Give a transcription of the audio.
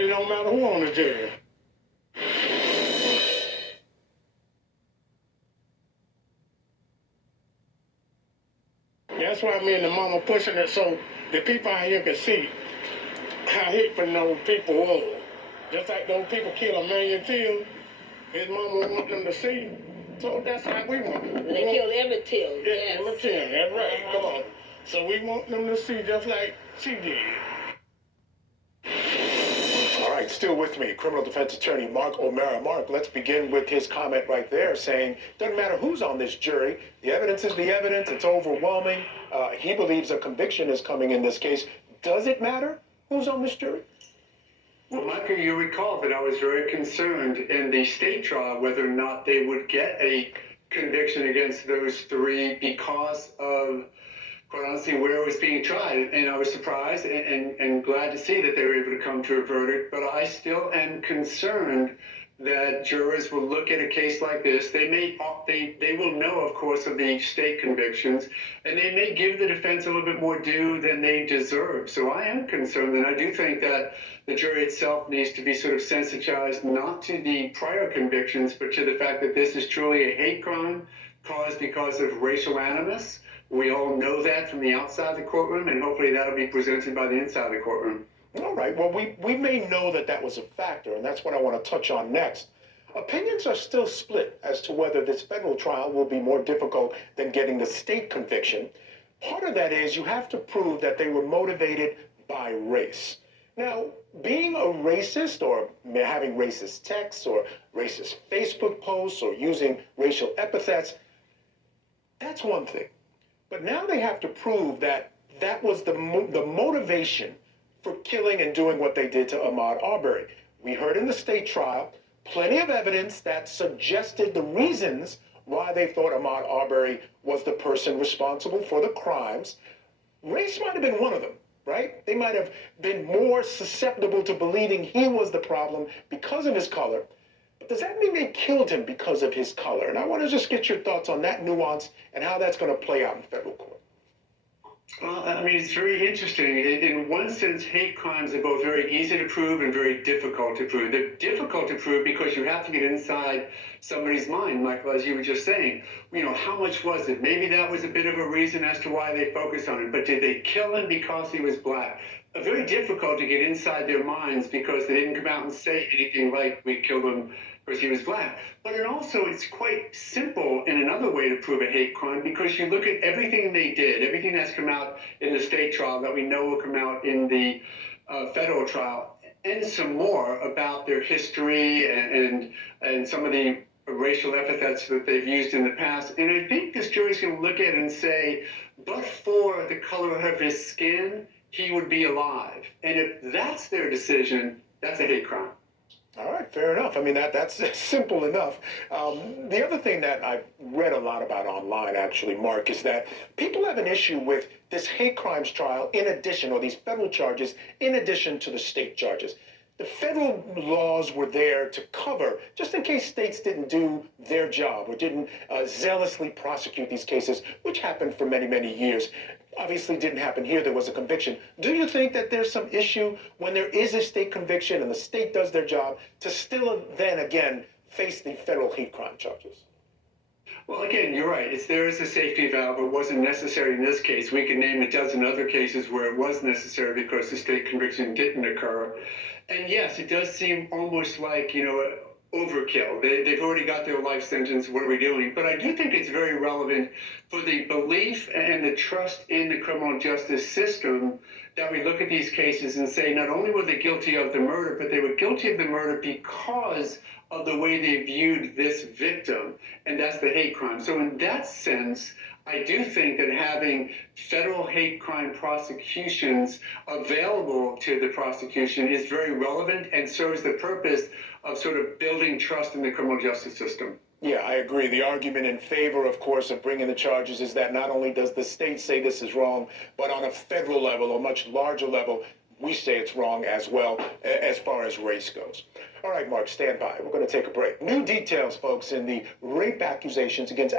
it don't matter who on the jury. That's why me and the mama pushing it so the people out here can see how hateful those people were. Just like those people killed Emmanuel Till, his mama want them to see. So that's how we want them. They killed Emmett Till. Yeah, Emmett Till, that's right. Come on. So we want them to see just like she did. All right, still with me, criminal defense attorney Mark O'Mara. Mark, let's begin with his comment right there saying, doesn't matter who's on this jury, the evidence is the evidence, it's overwhelming. He believes a conviction is coming in this case. Does it matter who's on this jury? Well, Michael, you recall that I was very concerned in the state trial whether or not they would get a conviction against those three because of, quite honestly, where it was being tried. And I was surprised and glad to see that they were able to come to a verdict. But I still am concerned that jurors will look at a case like this. They will know, of course, of the state convictions, and they may give the defense a little bit more due than they deserve. So I am concerned, and I do think that the jury itself needs to be sort of sensitized not to the prior convictions, but to the fact that this is truly a hate crime caused because of racial animus. We all know that from the outside the courtroom, and hopefully that'll be presented by the inside the courtroom. All right, well, we may know that that was a factor, and that's what I want to touch on next. Opinions are still split as to whether this federal trial will be more difficult than getting the state conviction. Part of that is you have to prove that they were motivated by race. Now, being a racist or having racist texts or racist Facebook posts or using racial epithets, that's one thing. But now they have to prove that that was the motivation for killing and doing what they did to Ahmaud Arbery. We heard in the state trial plenty of evidence that suggested the reasons why they thought Ahmaud Arbery was the person responsible for the crimes. Race might have been one of them, right? They might have been more susceptible to believing he was the problem because of his color. But does that mean they killed him because of his color? And I want to just get your thoughts on that nuance and how that's going to play out in federal court. Well, I mean, it's very interesting. In one sense, hate crimes are both very easy to prove and very difficult to prove. They're difficult to prove because you have to get inside somebody's mind, Michael, as you were just saying. You know, how much was it? Maybe that was a bit of a reason as to why they focused on it. But did they kill him because he was black? Very difficult to get inside their minds because they didn't come out and say anything like, we killed him because he was black. But it also, it's quite simple in another way to prove a hate crime because you look at everything they did, everything that's come out in the state trial that we know will come out in the federal trial, and some more about their history and some of the racial epithets that they've used in the past. And I think this jury's going to look at it and say, but for the color of his skin, he would be alive. And if that's their decision, that's a hate crime. All right, fair enough. I mean, that's simple enough. The other thing that I've read a lot about online, actually, Mark, is that people have an issue with this hate crimes trial in addition, or these federal charges, in addition to the state charges. The federal laws were there to cover, just in case states didn't do their job or didn't zealously prosecute these cases, which happened for many, many years. Obviously didn't happen here. There was a conviction. Do you think that there's some issue when there is a state conviction and the state does their job to still then again face the federal hate crime charges? Well, again, you're right. There is a safety valve. It wasn't necessary in this case. We can name a dozen other cases where it was necessary because the state conviction didn't occur. And yes, it does seem almost like, you know, overkill. They've already got their life sentence. What are we doing? But I do think it's very relevant for the belief and the trust in the criminal justice system that we look at these cases and say not only were they guilty of the murder, but they were guilty of the murder because of the way they viewed this victim, and that's the hate crime. So in that sense, I do think that having federal hate crime prosecutions available to the prosecution is very relevant and serves the purpose of sort of building trust in the criminal justice system. Yeah, I agree. The argument in favor, of course, of bringing the charges is that not only does the state say this is wrong, but on a federal level, or much larger level, we say it's wrong as well, as far as race goes. All right, Mark, stand by. We're going to take a break. New details, folks, in the rape accusations against